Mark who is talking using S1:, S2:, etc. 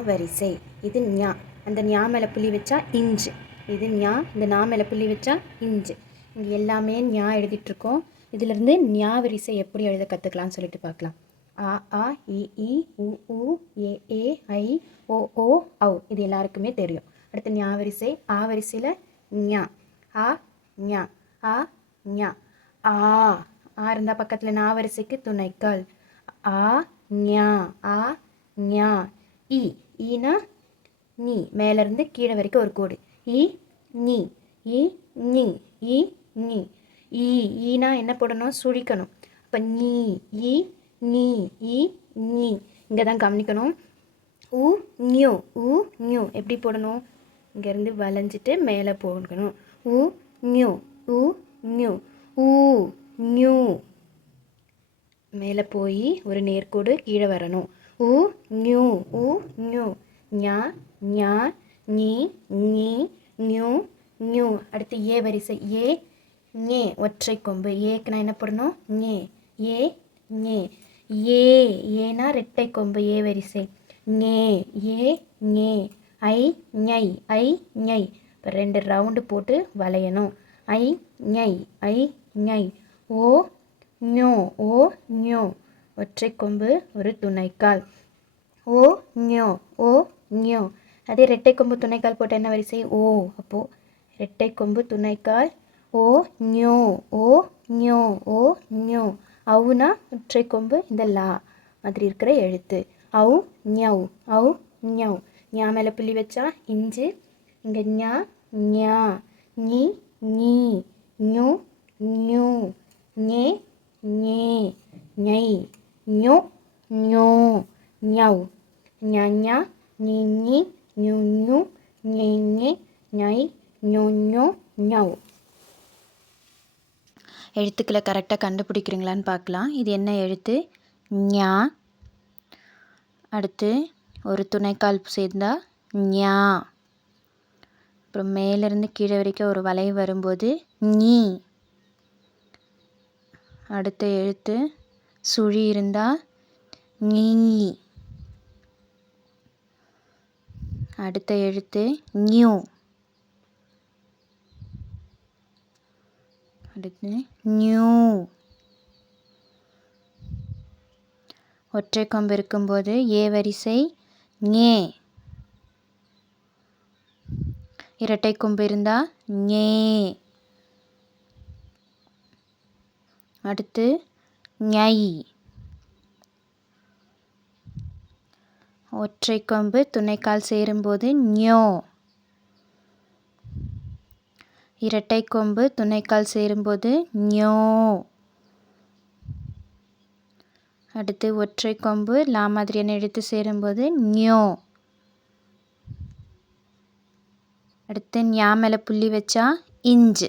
S1: வரிசை இது ஞா. அந்த ஞா மேலே புள்ளி வச்சா இஞ்சு. இது ஞா. இந்த நா மேலே புள்ளி வச்சா இஞ்சு. இங்கே எல்லாமே ஞா எழுதிட்டுருக்கோம். இதிலிருந்து ஞா வரிசை எப்படி எழுத கற்றுக்கலாம்னு சொல்லிட்டு பார்க்கலாம் ஆ ஆ இ இ உ உ ஏ ஏ ஐ ஓ ஓ ஔ. இது எல்லாருக்குமே தெரியும். அடுத்து ஞா வரிசை ஆ வரிசையில் ஞா. ஆ ஞா. ஆ ஞா. ஆ. ஆ இருந்தால் பக்கத்தில் நா வரிசைக்கு துணைக்கால் ஆ ஞா. ஆ ஞா. இ ஈனா நீ. மேலேருந்து கீழே வரைக்கும் ஒரு கோடு. இ நீ. இ நீ இ நீ ஈ ஈனா என்ன போடணும்? சுழிக்கணும். அப்போ நீ இ நீ இ நீ இங்கே தான் கவனிக்கணும். உ நியூ உ நியூ எப்படி போடணும்? இங்கேருந்து வளைஞ்சிட்டு மேலே போடணும் உ நியூ உ நியூ ஊ நியூ மேலே போய் ஒரு நேர்கோடு கீழே வரணும். உ நியூ உ நியூ ஞா ஞா நீ நீ நியூ நியூ அடுத்து ஏ வரிசை ஏ ஞே. ஒற்றை கொம்பு. ஏக்கு நான் என்ன போடணும்? ஞே. ஏ ஞே. ஏ ஏனா ரெட்டை கொம்பு ஏ வரிசை. ஞே ஏ ஞே. ஐ ஞை ஐ ஞை. இப்போ ரெண்டு ரவுண்டு போட்டு வளையணும். ஐ ஞை ஐ ஞை. ஓ ஞோ ஓ ஞோ. ஒற்றை கொம்பு ஒரு துணைக்கால். ஓ ஞோ ஓ ஞோ. அதே ரெட்டை கொம்பு துணைக்கால் போட்ட என்ன வரிசை? ஓ. அப்போது ரெட்டை கொம்பு துணைக்கால். ஓ ஞோ ஓ ஞோ ஓ ஞோ. அவுனா ஒற்றை கொம்பு இந்த லா மாதிரி இருக்கிற எழுத்து. அவு ஞவ் அவு ஞவ். ஞா மேலே புள்ளி வச்சா இஞ்சு இங்கே ஞா ஞா. நீ நீ ஞூ ஞூ. ஞே ஞே. ஞை. ஞு ஞோ ஞவ் ஞா ஞா நீ நீ ஞு ஞு ஞே ஞே ஞை ஞோ ஞோ ஞவ்
S2: எழுத்துக்களை கரெக்டாக கண்டுபிடிக்கிறீங்களான்னு பார்க்கலாம். இது என்ன எழுத்து? ஞா அடுத்து ஒரு துணைக்கால் சேர்ந்தா ஞா அப்புறம் மேலேருந்து கீழே வரைக்கும் ஒரு வளைவு வரும்போது நீ அடுத்த எழுத்து சுழி இருந்தால் நீ அடுத்த எழுத்து நியூ அடுத்து நியூ ஒற்றை கொம்பு இருக்கும்போது ஏ வரிசை ஞே. இரட்டை கொம்பு இருந்தால் ஞே. அடுத்து ஞை ஒற்றை கொம்பு துணைக்கால் சேரும்போது ஞோ. இரட்டை கொம்பு துணைக்கால் சேரும்போது ஞோ. அடுத்து ஒற்றை கொம்பு லா மாதிரியான எழுத்து சேரும்போது ஞோ. அடுத்து ஞா மேலே புள்ளி வச்சா இஞ்சு.